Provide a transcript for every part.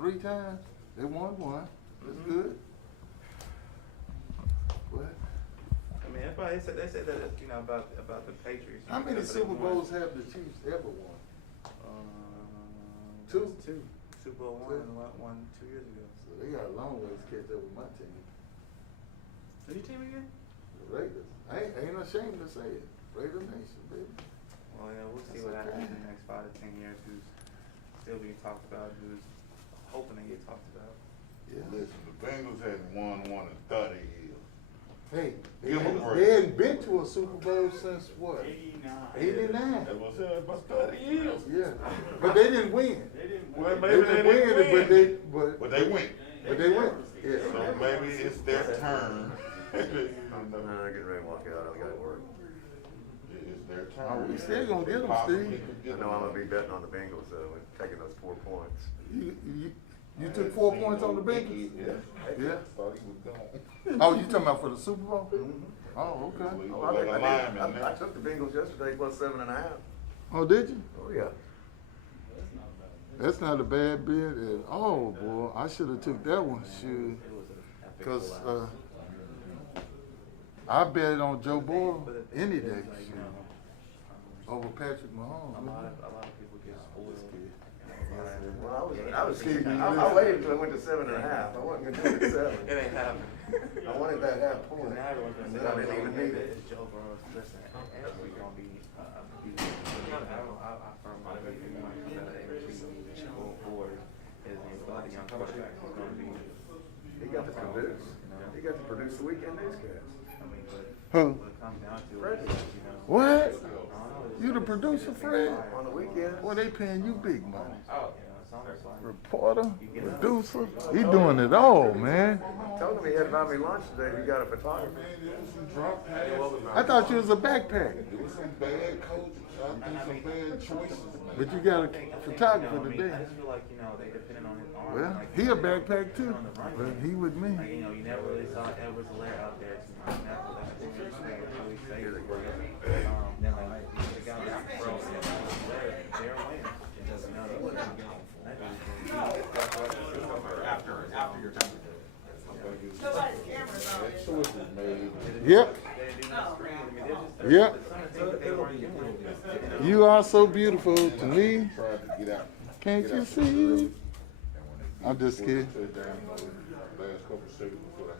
3 times. They won 1. That's good. What? I mean, they said that about the Patriots. How many Super Bowls have the Chiefs ever won? 2. Super Bowl 1 and one 2 years ago. So they got a long ways to catch up with my team. Who's your team again? The Raiders. I ain't ashamed to say it. Raider Nation, baby. Well, yeah, we'll see what happens in the next 5 to 10 years. Who's still being talked about? Who's hoping to get talked about? Yeah. Listen, the Bengals hadn't won one in 30 years. Hey, they Give 'em a break. hadn't been to a Super Bowl since what? 89. That was about 30 years. Yeah, but they didn't win. Well, They maybe didn't win it, but they win. But they win. Yeah. So maybe it's their turn. I'm getting ready to walk out. I got to work. It's their turn. Oh, we still gonna get 'em, Possibly Steve. could get I know 'em. I'm going to be betting on the Bengals, though, and taking those 4 points. You took 4 points on the Bengals? Yeah. Yeah. Thought he was gone. Oh, you talking about for the Super Bowl? Oh, okay. Oh, I took the Bengals yesterday plus 7.5. Oh, did you? Oh, yeah. That's not a bad bid at all, boy. I should have took that one, shoot. Because I bet on Joe Burrow any day over Patrick Mahomes. A lot of people get spoiled. Well, I waited until it went to 7.5. I wasn't going to do it at 7. It ain't happening. I wanted that half point. Now everyone's gonna say, I didn't even need it. it's Joe Burrow. Listen, everybody's gonna be I firmly believe in that board is a lot of young quarterbacks is gonna be. He got to produce. He got to produce the weekend newscast. I mean, but Who? what it comes down to Freddie. is, What? I don't know, You the producer, Fred? On the weekend. Well, they paying you big money. it's almost like Reporter, producer, he doing it all, man. Told him he had to buy me lunch today if he got a photographer. I thought you was a backpack, There was some bad coaches. I think some bad choices. but you got a photographer I today. just feel like they depending on his arm. Well, like, he a backpack too, but he with me. Like, you never really saw Edwards Helaire out there too much. That's really safe. Then like the guy like Pro and Helaire, they're winning. He wasn't After your time. Bad choices made. Yep, yep. You are so beautiful to me. Tried to get out. Can't Get you out see? early. I'm just kidding. Last couple of seconds before the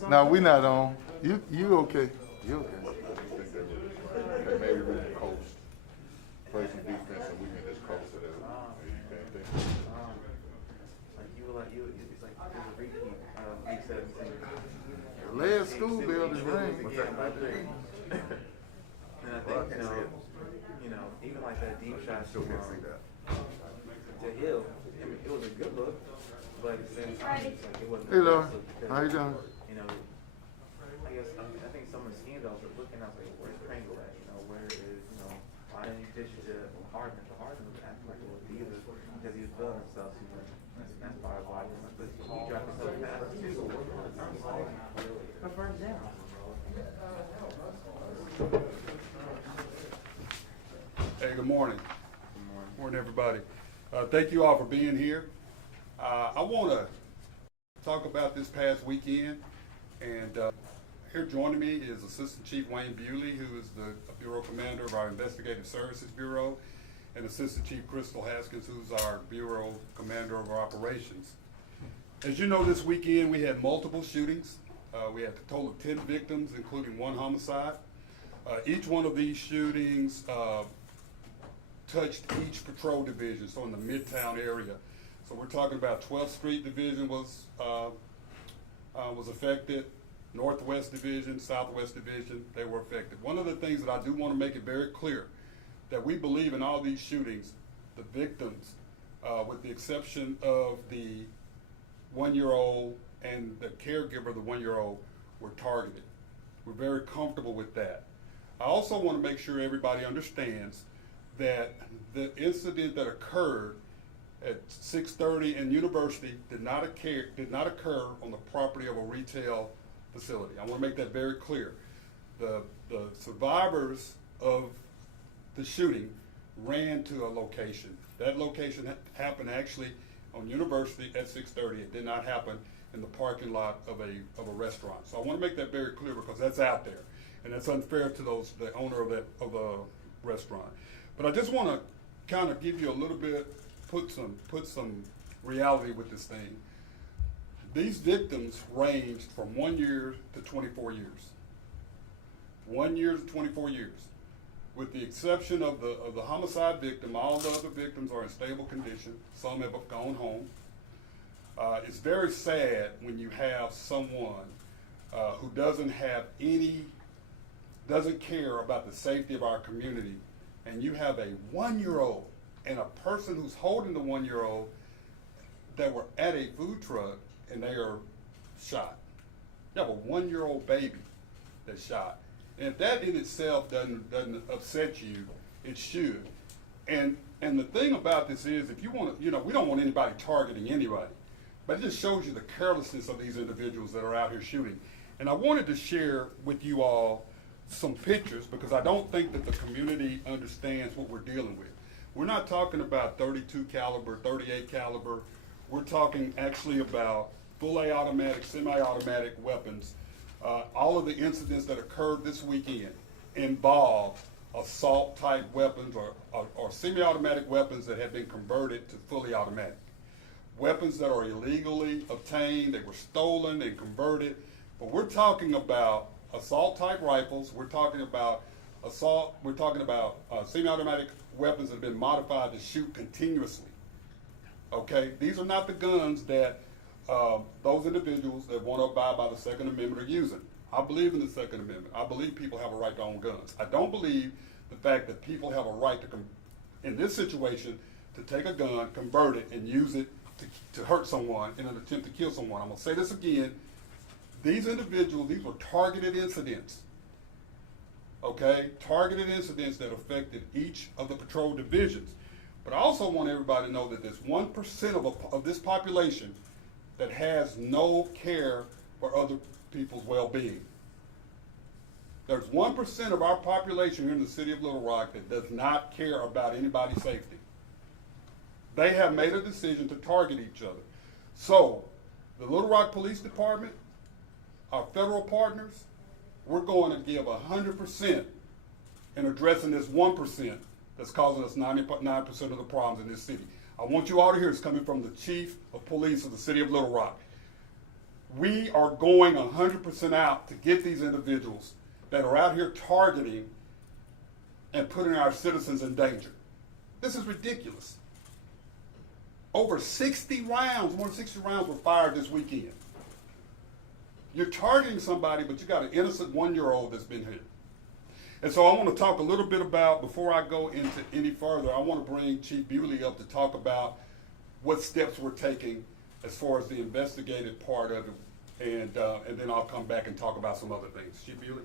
half. No, we not on. You okay? You okay? And maybe we can coast. Play some defense and we can just coast it out. You can't think. It's like it was a repeat of week 17. Last school bell is ringing. And I think, even like that deep shot Still can't see that. to Hill, I mean, it was a good look, but at the same time, it's like it wasn't Hey, the Laura. best look because, How you doing? I think some of the schemes I was looking at, like, where's Pringle at? Where is, why didn't you dish it to Harden? So Harden was acting like it was diva because he was feeling himself too much. That's part of why he dropped his whole pass too. But burn down. Hey, good morning. Good morning, everybody. Thank you all for being here. I want to talk about this past weekend, and here joining me is Assistant Chief Wayne Bewley, who is the Bureau Commander of our Investigative Services Bureau, and Assistant Chief Crystal Haskins, who's our Bureau Commander of our Operations. As you know, this weekend we had multiple shootings. We had a total of 10 victims, including 1 homicide. Each one of these shootings touched each patrol division, so in the Midtown area. So we're talking about 12th Street Division was affected, Northwest Division, Southwest Division, they were affected. One of the things that I do want to make it very clear, that we believe in all these shootings, the victims, with the exception of the 1-year-old and the caregiver of the 1-year-old, were targeted. We're very comfortable with that. I also want to make sure everybody understands that the incident that occurred at 630 in University did not occur on the property of a retail facility. I want to make that very clear. The survivors of the shooting ran to a location. That location happened actually on University at 6:30. It did not happen in the parking lot of a restaurant. So I want to make that very clear because that's out there, and that's unfair to the owner of a restaurant. But I just want to kind of give you a little bit, put some reality with this thing. These victims ranged from 1 year to 24 years. 1 year to 24 years. With the exception of the homicide victim, all the other victims are in stable condition. Some have gone home. It's very sad when you have someone who doesn't care about the safety of our community, and you have a 1-year-old and a person who's holding the 1-year-old that were at a food truck and they are shot. You have a 1-year-old baby that's shot. And if that in itself doesn't upset you, it should. And the thing about this is, if you want to, we don't want anybody targeting anybody, but it just shows you the carelessness of these individuals that are out here shooting. And I wanted to share with you all some pictures because I don't think that the community understands what we're dealing with. We're not talking about 32 caliber, 38 caliber. We're talking actually about full-A automatic, semi-automatic weapons. All of the incidents that occurred this weekend involved assault-type weapons or semi-automatic weapons that have been converted to fully automatic. Weapons that are illegally obtained, they were stolen and converted. But we're talking about assault-type rifles. We're talking about semi-automatic weapons that have been modified to shoot continuously. Okay, these are not the guns that those individuals that want to abide by the Second Amendment are using. I believe in the Second Amendment. I believe people have a right to own guns. I don't believe the fact that people have a right to, in this situation, to take a gun, convert it, and use it to hurt someone in an attempt to kill someone. I'm going to say this again. These individuals, these were targeted incidents. Okay, targeted incidents that affected each of the patrol divisions. But I also want everybody to know that there's 1% of this population that has no care for other people's well-being. There's 1% of our population here in the city of Little Rock that does not care about anybody's safety. They have made a decision to target each other. So, the Little Rock Police Department, our federal partners, we're going to give 100% in addressing this 1% that's causing us 99% of the problems in this city. I want you all to hear this coming from the Chief of Police of the City of Little Rock. We are going 100% out to get these individuals that are out here targeting and putting our citizens in danger. This is ridiculous. Over 60 rounds, more than 60 rounds were fired this weekend. You're targeting somebody, but you got an innocent 1-year-old that's been hit. And so I want to talk a little bit about, before I go into any further, I want to bring Chief Bewley up to talk about what steps we're taking as far as the investigative part of it, and then I'll come back and talk about some other things. Chief Bewley.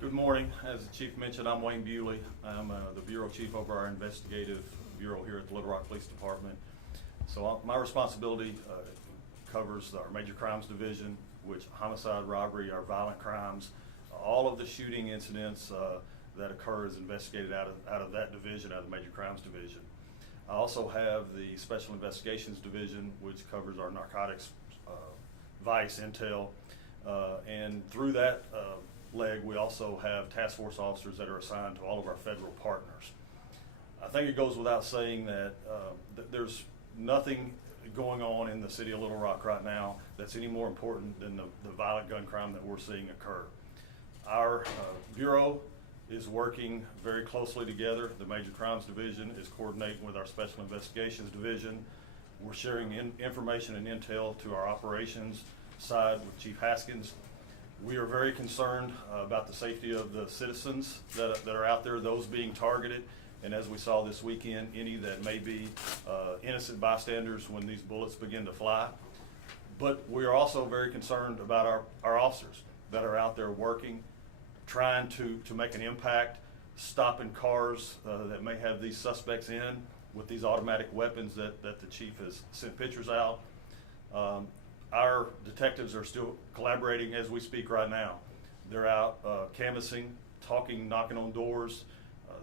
Good morning. As the Chief mentioned, I'm Wayne Bewley. I'm the Bureau Chief over our investigative bureau here at the Little Rock Police Department. So my responsibility covers our Major Crimes Division, which homicide, robbery, our violent crimes, all of the shooting incidents that occur is investigated out of that division, out of the Major Crimes Division. I also have the Special Investigations Division, which covers our narcotics, vice, intel, and through that leg, we also have task force officers that are assigned to all of our federal partners. I think it goes without saying that there's nothing going on in the city of Little Rock right now that's any more important than the violent gun crime that we're seeing occur. Our Bureau is working very closely together. The Major Crimes Division is coordinating with our Special Investigations Division. We're sharing information and intel to our operations side with Chief Haskins. We are very concerned about the safety of the citizens that are out there, those being targeted. And as we saw this weekend, any that may be innocent bystanders when these bullets begin to fly. But we are also very concerned about our officers that are out there working, trying to make an impact, stopping cars that may have these suspects in with these automatic weapons that the chief has sent pictures out. Our detectives are still collaborating as we speak right now. They're out canvassing, talking, knocking on doors,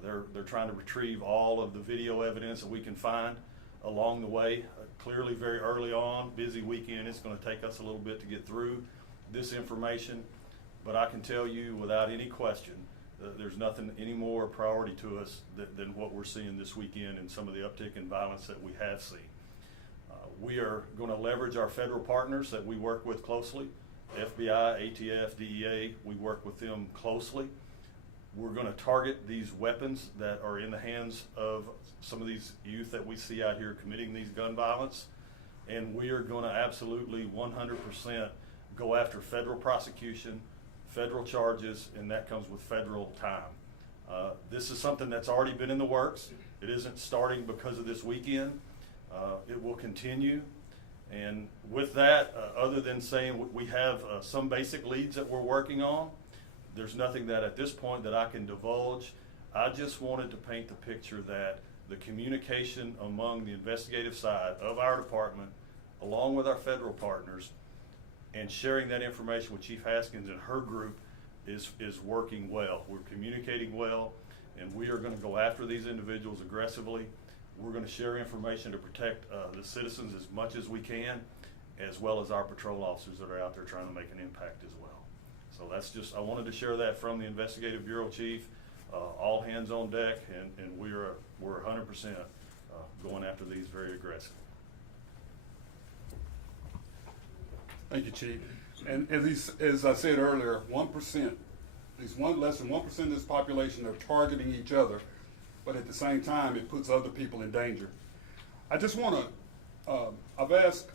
They're trying to retrieve all of the video evidence that we can find along the way. Clearly, very early on, busy weekend, it's going to take us a little bit to get through this information, but I can tell you without any question, there's nothing any more priority to us than what we're seeing this weekend and some of the uptick in violence that we have seen. We are going to leverage our federal partners that we work with closely, FBI, ATF, DEA, we work with them closely. We're going to target these weapons that are in the hands of some of these youth that we see out here committing these gun violence, and we are going to absolutely 100% go after federal prosecution, federal charges, and that comes with federal time. This is something that's already been in the works. It isn't starting because of this weekend. It will continue. And with that, other than saying we have some basic leads that we're working on, there's nothing that at this point that I can divulge. I just wanted to paint the picture that the communication among the investigative side of our department, along with our federal partners, and sharing that information with Chief Haskins and her group is working well. We're communicating well, and we are going to go after these individuals aggressively. We're going to share information to protect the citizens as much as we can, as well as our patrol officers that are out there trying to make an impact as well. So that's just, I wanted to share that from the Investigative Bureau Chief. All hands on deck, and we're 100% going after these very aggressive. Thank you, Chief. And as I said earlier, 1%, less than 1% of this population are targeting each other, but at the same time, it puts other people in danger. I just want to, I've asked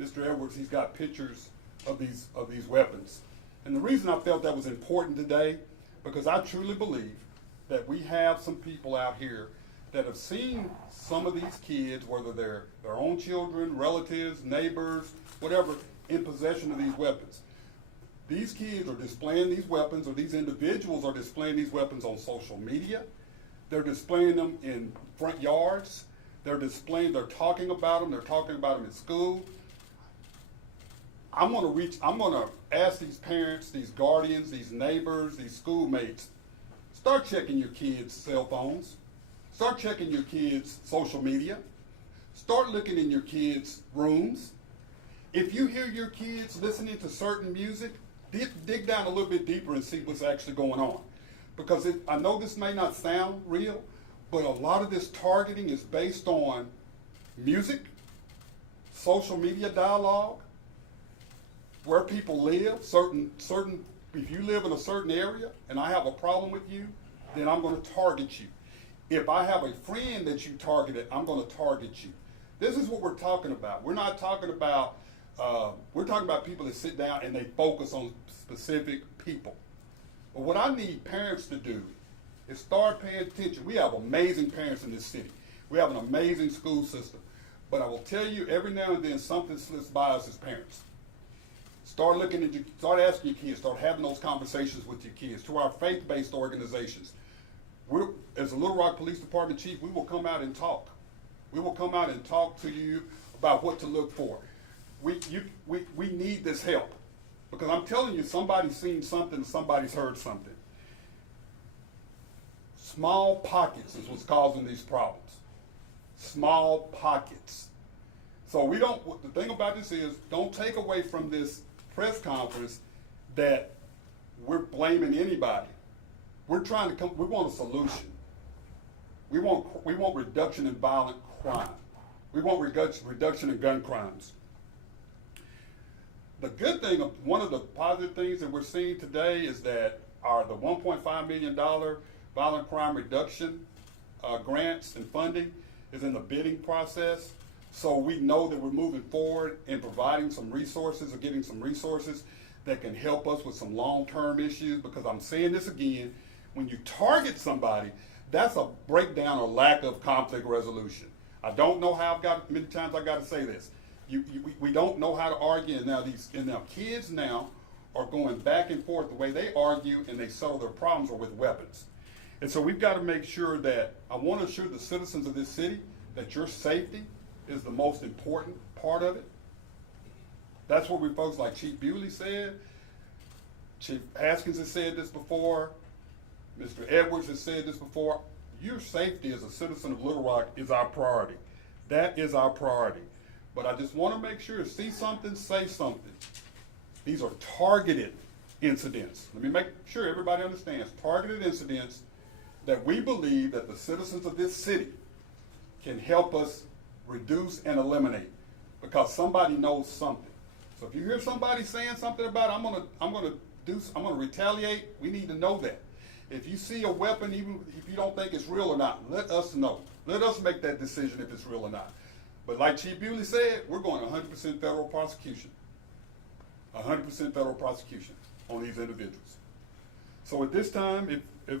Mr. Edwards, he's got pictures of these weapons. And the reason I felt that was important today, because I truly believe that we have some people out here that have seen some of these kids, whether they're their own children, relatives, neighbors, whatever, in possession of these weapons. These kids are displaying these weapons, or these individuals are displaying these weapons on social media. They're displaying them in front yards. They're talking about them. They're talking about them in school. I'm gonna ask these parents, these guardians, these neighbors, these schoolmates, start checking your kids' cell phones. Start checking your kids' social media. Start looking in your kids' rooms. If you hear your kids listening to certain music, dig down a little bit deeper and see what's actually going on. Because I know this may not sound real, but a lot of this targeting is based on music, social media dialogue, where people live, if you live in a certain area and I have a problem with you, then I'm going to target you. If I have a friend that you targeted, I'm going to target you. This is what we're talking about. We're not talking about, we're talking about people that sit down and they focus on specific people. But what I need parents to do is start paying attention. We have amazing parents in this city. We have an amazing school system. But I will tell you, every now and then something slips by us as parents. Start asking your kids, start having those conversations with your kids. To our faith-based organizations, as a Little Rock Police Department chief, we will come out and talk. We will come out and talk to you about what to look for. We need this help, because I'm telling you, somebody's seen something, somebody's heard something. Small pockets is what's causing these problems. Small pockets. So the thing about this is, don't take away from this press conference that we're blaming anybody. We want a solution. We want reduction in violent crime. We want reduction in gun crimes. The good thing, one of the positive things that we're seeing today is that the $1.5 million violent crime reduction grants and funding is in the bidding process. So we know that we're moving forward in providing some resources, or getting some resources that can help us with some long-term issues, because I'm saying this again, when you target somebody, that's a breakdown or lack of conflict resolution. I don't know how many times I got to say this. We don't know how to argue, and now kids now are going back and forth. The way they argue and they settle their problems are with weapons. And so we've got to make sure that, I want to assure the citizens of this city that your safety is the most important part of it. That's what we folks like Chief Bewley said. Chief Haskins has said this before. Mr. Edwards has said this before. your safety as a citizen of Little Rock is our priority. That is our priority. But I just want to make sure, see something, say something. These are targeted incidents. Let me make sure everybody understands, targeted incidents that we believe that the citizens of this city can help us reduce and eliminate because somebody knows something. So if you hear somebody saying something about I'm gonna retaliate, we need to know that. If you see a weapon, even if you don't think it's real or not, let us know. Let us make that decision if it's real or not. But like Chief Bewley said, we're going 100% federal prosecution. 100% federal prosecution on these individuals. So at this time, if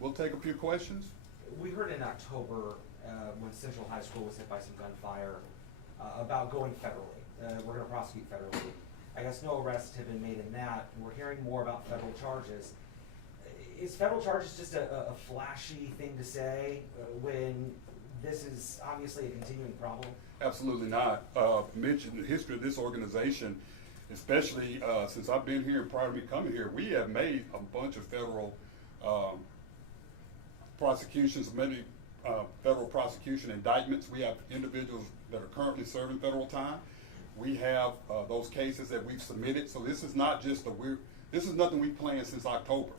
we'll take a few questions. We heard in October when Central High School was hit by some gunfire about going federally. We're going to prosecute federally. I guess no arrests have been made in that. We're hearing more about federal charges. Is federal charges just a flashy thing to say when this is obviously a continuing problem? Absolutely not. Mitch, in the history of this organization, especially since I've been here and prior to me coming here, we have made a bunch of federal prosecutions, many federal prosecution indictments. We have individuals that are currently serving federal time. We have those cases that we've submitted. So this is not just this is nothing we planned since October.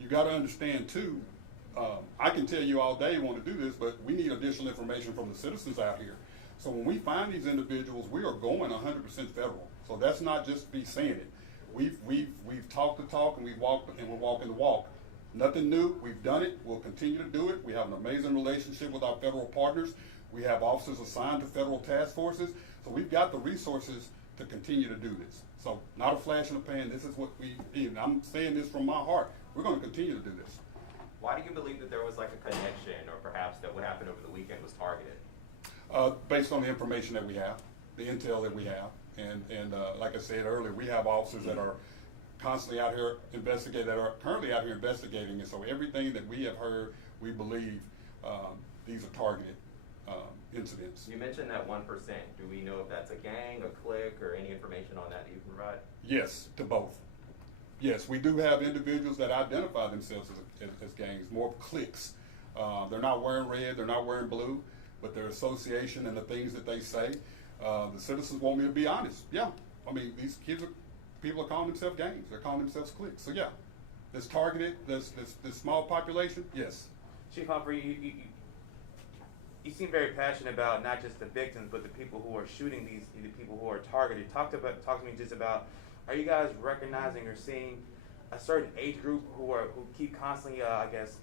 You got to understand too, I can tell you all day you want to do this, but we need additional information from the citizens out here. So when we find these individuals, we are going 100% federal. So that's not just be saying it. We've talked the talk and we're walking the walk. Nothing new. We've done it. We'll continue to do it. We have an amazing relationship with our federal partners. We have officers assigned to federal task forces. So we've got the resources to continue to do this. So not a flash in the pan. This is what we need. And I'm saying this from my heart. We're going to continue to do this. Why do you believe that there was like a connection, or perhaps that what happened over the weekend was targeted? Based on the information that we have, the intel that we have, and like I said earlier, we have officers that are constantly out here investigating, that are currently out here investigating, and so everything that we have heard, we believe these are targeted incidents. You mentioned that 1%. Do we know if that's a gang, a clique, or any information on that you can provide? Yes, to both. Yes, we do have individuals that identify themselves as gangs, more cliques. They're not wearing red, they're not wearing blue, but their association and the things that they say. The citizens want me to be honest. Yeah, I mean, these people are calling themselves gangs. They're calling themselves cliques. So yeah, this targeted, this small population, yes. Chief Humphrey, you seem very passionate about not just the victims, but the people who are shooting the people who are targeted. Talk to me just about, are you guys recognizing or seeing a certain age group who keep constantly, I guess,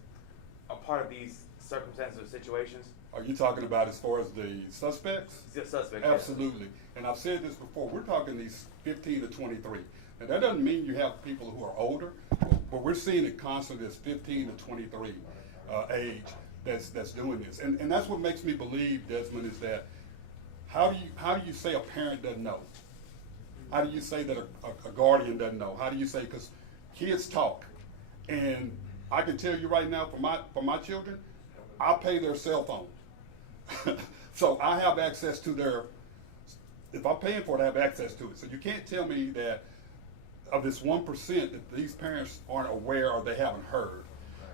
a part of these circumstances or situations? Are you talking about as far as the suspects? The suspects. Absolutely. Yes. And I've said this before, we're talking these 15 to 23. Now that doesn't mean you have people who are older, but we're seeing it constantly as 15 to 23 age that's doing this. And that's what makes me believe, Desmond, is that how do you say a parent doesn't know? How do you say that a guardian doesn't know? How do you say, because kids talk. And I can tell you right now, for my children, I pay their cell phone. So I have access to if I'm paying for it, I have access to it. So you can't tell me that of this 1% that these parents aren't aware or they haven't heard.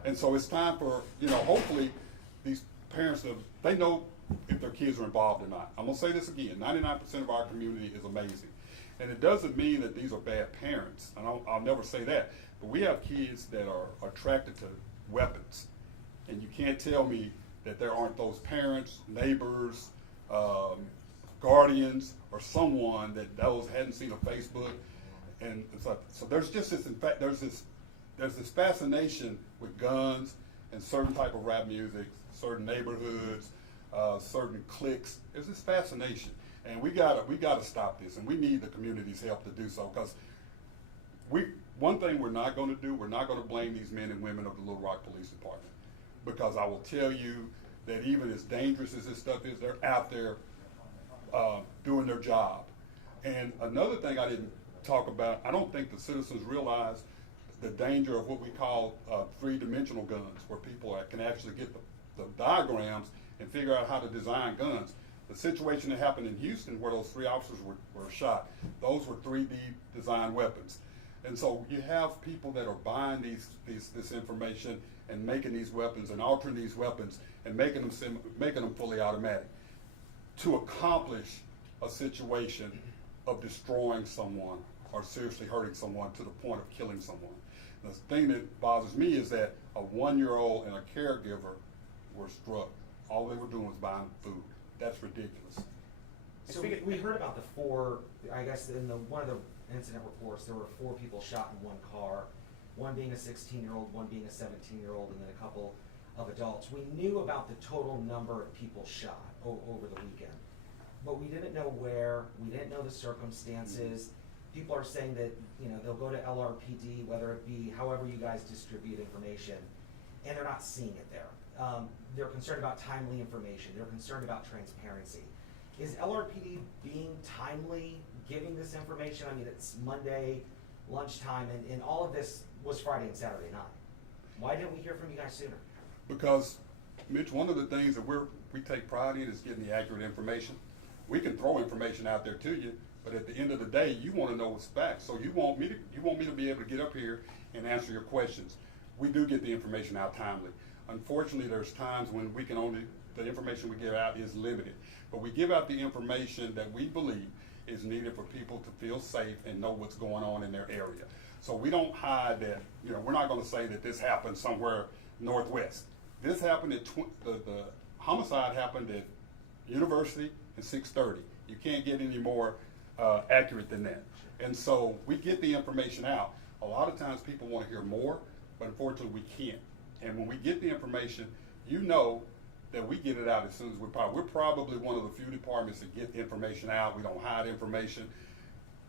And so it's time for, hopefully these parents, they know if their kids are involved or not. I'm going to say this again, 99% of our community is amazing. And it doesn't mean that these are bad parents. And I'll never say that. But we have kids that are attracted to weapons. And you can't tell me that there aren't those parents, neighbors, guardians, or someone that those hadn't seen on Facebook. And so there's just this, in fact, there's this fascination with guns and certain type of rap music, certain neighborhoods, certain cliques. There's this fascination. And we gotta stop this, and we need the community's help to do so, because one thing we're not going to do, we're not going to blame these men and women of the Little Rock Police Department, because I will tell you that even as dangerous as this stuff is, they're out there doing their job. And another thing I didn't talk about, I don't think the citizens realize the danger of what we call three-dimensional guns, where people can actually get the diagrams and figure out how to design guns. The situation that happened in Houston, where those 3 officers were shot, those were 3D designed weapons. And so you have people that are buying this information and making these weapons and altering these weapons and making them fully automatic to accomplish a situation of destroying someone or seriously hurting someone to the point of killing someone. The thing that bothers me is that a 1-year-old and a caregiver were struck. All they were doing was buying food. That's ridiculous. So we heard about the 4, I guess in one of the incident reports, there were 4 people shot in one car, one being a 16-year-old, one being a 17-year-old, and then a couple of adults. We knew about the total number of people shot over the weekend, but we didn't know where, we didn't know the circumstances. People are saying that, you know, they'll go to LRPD, whether it be however you guys distribute information, and they're not seeing it there. They're concerned about timely information. They're concerned about transparency. Is LRPD being timely, giving this information? I mean, it's Monday lunchtime, and all of this was Friday and Saturday night. Why didn't we hear from you guys sooner? Because, Mitch, one of the things that we take pride in is getting the accurate information. We can throw information out there to you, but at the end of the day, you want to know what's facts. So you want me to be able to get up here and answer your questions. We do get the information out timely. Unfortunately, there's times when the information we give out is limited. But we give out the information that we believe is needed for people to feel safe and know what's going on in their area. So we don't hide that, you know, we're not going to say that this happened somewhere northwest. This happened at, the homicide happened at University at 6:30. You can't get any more accurate than that. And so we get the information out. A lot of times people want to hear more, but unfortunately we can't. And when we get the information, you know that we get it out as soon as we're probably one of the few departments that get the information out. We don't hide information.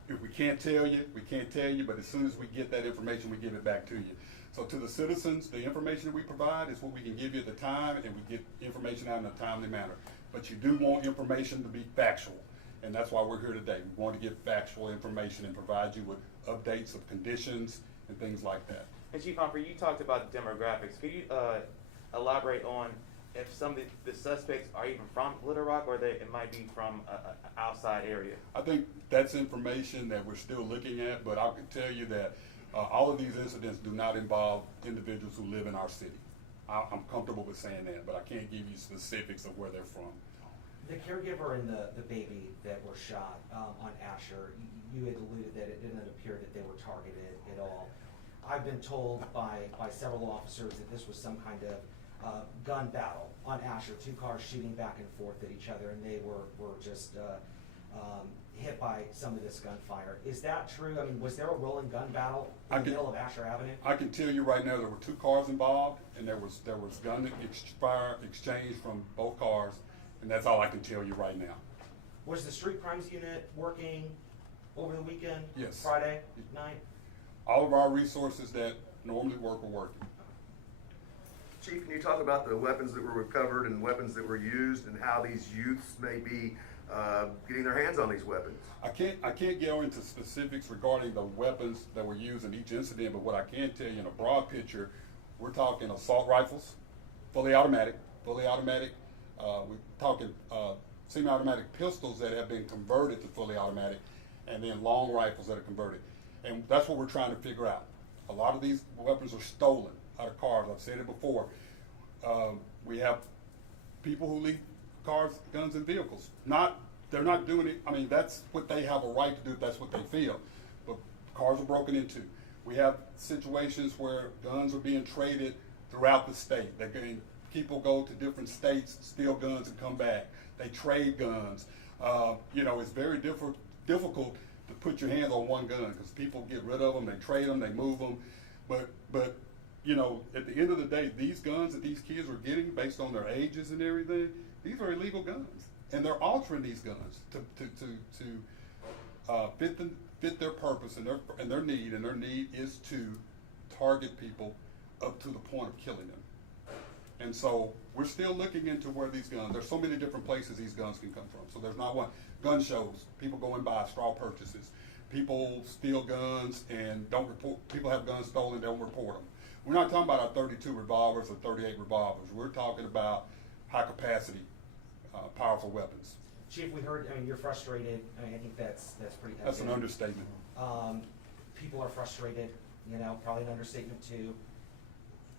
If we can't tell you, we can't tell you, but as soon as we get that information, we give it back to you. So to the citizens, the information that we provide is what we can give you at the time, and we get information out in a timely manner. But you do want information to be factual, and that's why we're here today. We want to give factual information and provide you with updates of conditions and things like that. And Chief Humphrey, you talked about demographics. Could you elaborate on if some of the suspects are even from Little Rock, or it might be from an outside area? I think that's information that we're still looking at, but I can tell you that all of these incidents do not involve individuals who live in our city. I'm comfortable with saying that, but I can't give you specifics of where they're from. The caregiver and the baby that were shot on Asher, you had alluded that it didn't appear that they were targeted at all. I've been told by several officers that this was some kind of gun battle on Asher, 2 cars shooting back and forth at each other, and they were just hit by some of this gunfire. Is that true? I mean, was there a rolling gun battle in the middle of Asher Avenue? I can tell you right now there were 2 cars involved, and there was gun fire exchanged from both cars, and that's all I can tell you right now. Was the street crimes unit working over the weekend? Yes. Friday night? All of our resources that normally work were working. Chief, can you talk about the weapons that were recovered and weapons that were used and how these youths may be getting their hands on these weapons? I can't go into specifics regarding the weapons that were used in each incident, but what I can tell you in a broad picture, we're talking assault rifles, fully automatic. We're talking semi-automatic pistols that have been converted to fully automatic, and then long rifles that are converted. And that's what we're trying to figure out. A lot of these weapons are stolen out of cars. I've said it before. We have people who leave cars, guns, and vehicles. They're not doing it. I mean, that's what they have a right to do if that's what they feel. But cars are broken into. We have situations where guns are being traded throughout the state. People go to different states, steal guns, and come back. They trade guns. You know, it's very difficult to put your hands on one gun because people get rid of them, they trade them, they move them. But you know, at the end of the day, these guns that these kids are getting based on their ages and everything, these are illegal guns, and they're altering these guns to fit their purpose and their need. And their need is to target people up to the point of killing them. And so we're still looking into where these guns. There's so many different places these guns can come from. So there's not one. Gun shows, people go and buy straw purchases. People steal guns and don't report. People have guns stolen, don't report them. We're not talking about our 32 revolvers or 38 revolvers. We're talking about high capacity, powerful weapons. Chief, we heard, I mean, you're frustrated. I mean, I think that's pretty evident. That's an understatement. people are frustrated, you know, probably an understatement too.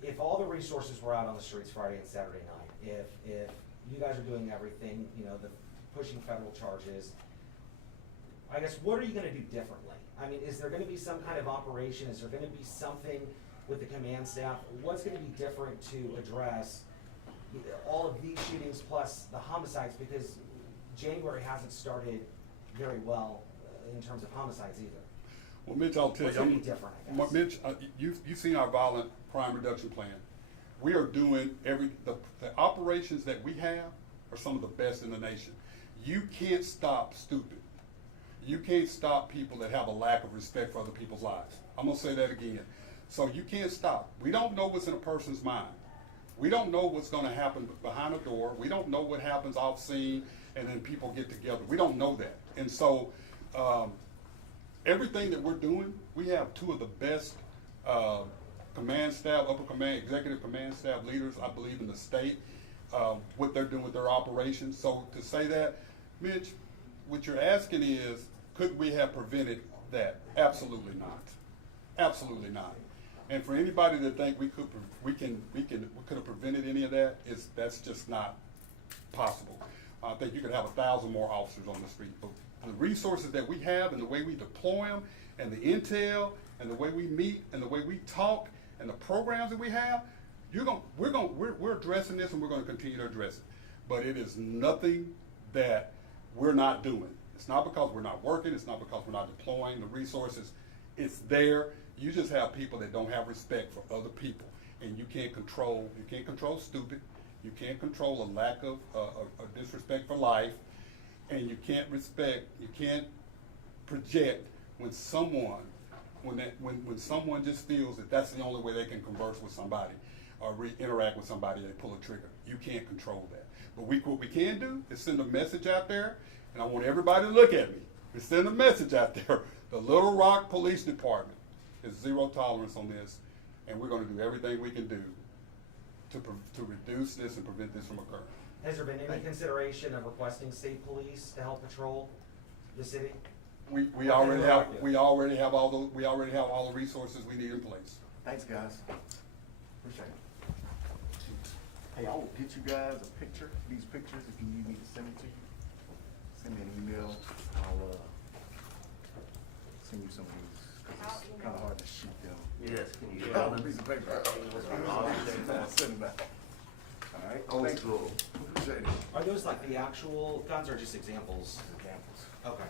If all the resources were out on the streets Friday and Saturday night, if you guys are doing everything, you know, the pushing federal charges, I guess, what are you gonna do differently? I mean, is there gonna be some kind of operation? Is there gonna be something with the command staff? What's gonna be different to address all of these shootings plus the homicides? Because January hasn't started very well in terms of homicides either. Well, Mitch, I'll tell What's you. gonna be different, I guess? Mitch, you've seen our violent crime reduction plan. We are doing the operations that we have are some of the best in the nation. You can't stop stupid. You can't stop people that have a lack of respect for other people's lives. I'm gonna say that again. So you can't stop. We don't know what's in a person's mind. We don't know what's gonna happen behind a door. We don't know what happens off scene and then people get together. We don't know that. And so everything that we're doing, we have two of the best command staff, upper command, executive command staff leaders, I believe, in the state, what they're doing with their operations. So to say that, Mitch, what you're asking is, could we have prevented that? Absolutely not. Absolutely not. And for anybody that think we could have prevented any of that, that's just not possible. I think you could have 1,000 more officers on the street. But the resources that we have and the way we deploy them and the intel and the way we meet and the way we talk and the programs that we have, we're addressing this and we're going to continue to address it. But it is nothing that we're not doing. It's not because we're not working. It's not because we're not deploying the resources. It's there. You just have people that don't have respect for other people, and you can't control stupid. You can't control a lack of disrespect for life, and you can't project when someone just feels that that's the only way they can converse with somebody or interact with somebody, they pull a trigger. You can't control that. But what we can do is send a message out there, and I want everybody to look at me and send a message out there. The Little Rock Police Department is zero tolerance on this, and we're going to do everything we can do to reduce this and prevent this from occurring. Has there been any consideration of requesting state police to help patrol the city? We already have all the resources we need in place. Thanks, guys. Appreciate it. Hey, I will get you guys a picture, these pictures, if you need me to send it to you. Send me an email. I'll send you some of these, because it's kind of hard to shoot them. Yes, can you? On a piece of paper. I'll send it back. All right? Thanks. Appreciate it. Are those like the actual guns or just examples? Examples. Okay.